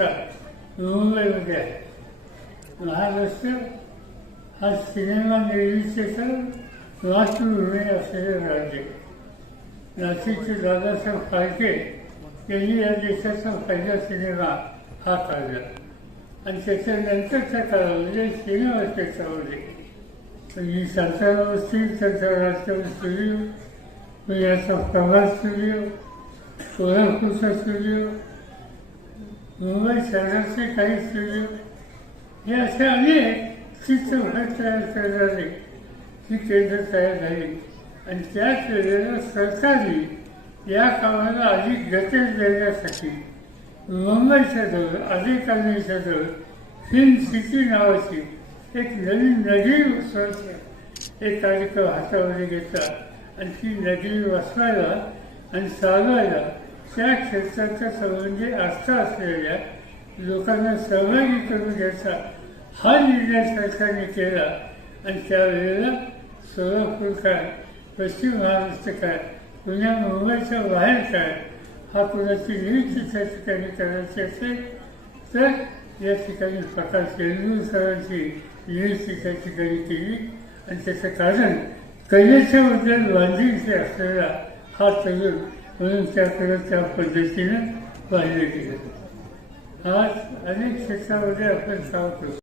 संस्था मुंबईमध्ये आहे महाराष्ट्र हा सिनेमा निर्मितीचं मातृभूमी असलेले राज्य. नाशिकचे दादासाहेब फाळके यांनी या देशाचा पहिला सिनेमा हा काढला आणि त्याच्यानंतरच्या काळामध्ये सिनेमा क्षेत्रामध्ये मी सरकार असतील त्यांचा राष्ट्रवादी स्टुडिओ याचा प्रभात स्टुडिओ कोल्हापूरचा स्टुडिओ मुंबई शहराचे काही स्टुडिओ हे असे अनेक चित्रपट तयार करणारे ही केंद्र तयार झाली आणि त्या वेळेला सरकारने या कामाला अधिक गती देण्यासाठी मुंबईच्या जवळ अधिकाऱ्यांच्या जवळ फिल्म सिटी नावाची एक नवीन नगरी संस्था एक कार्यक्रम हातामध्ये घेतला आणि ती नगरी वाचवायला आणि चालवायला त्या क्षेत्राच्या संबंधी आस्था असलेल्या लोकांना सहभागी करून घ्यायचा हा निर्णय सरकारने केला. आणि त्यावेळेला सोलापूर काय पश्चिम महाराष्ट्र काय पुण्या मुंबईच्या बाहेर काय हा कुणाची नियुक्ती त्या ठिकाणी करायची असेल तर या ठिकाणी प्रकाश तेंडुलकरांची नियुक्ती त्या ठिकाणी केली. आणि त्याचं कारण कलेच्या बद्दल बांधिलकी असलेला हा तरुण म्हणून त्याकडे त्या पद्धतीनं पाहिलं गेलं. आज अनेक क्षेत्रामध्ये आपण काम करतो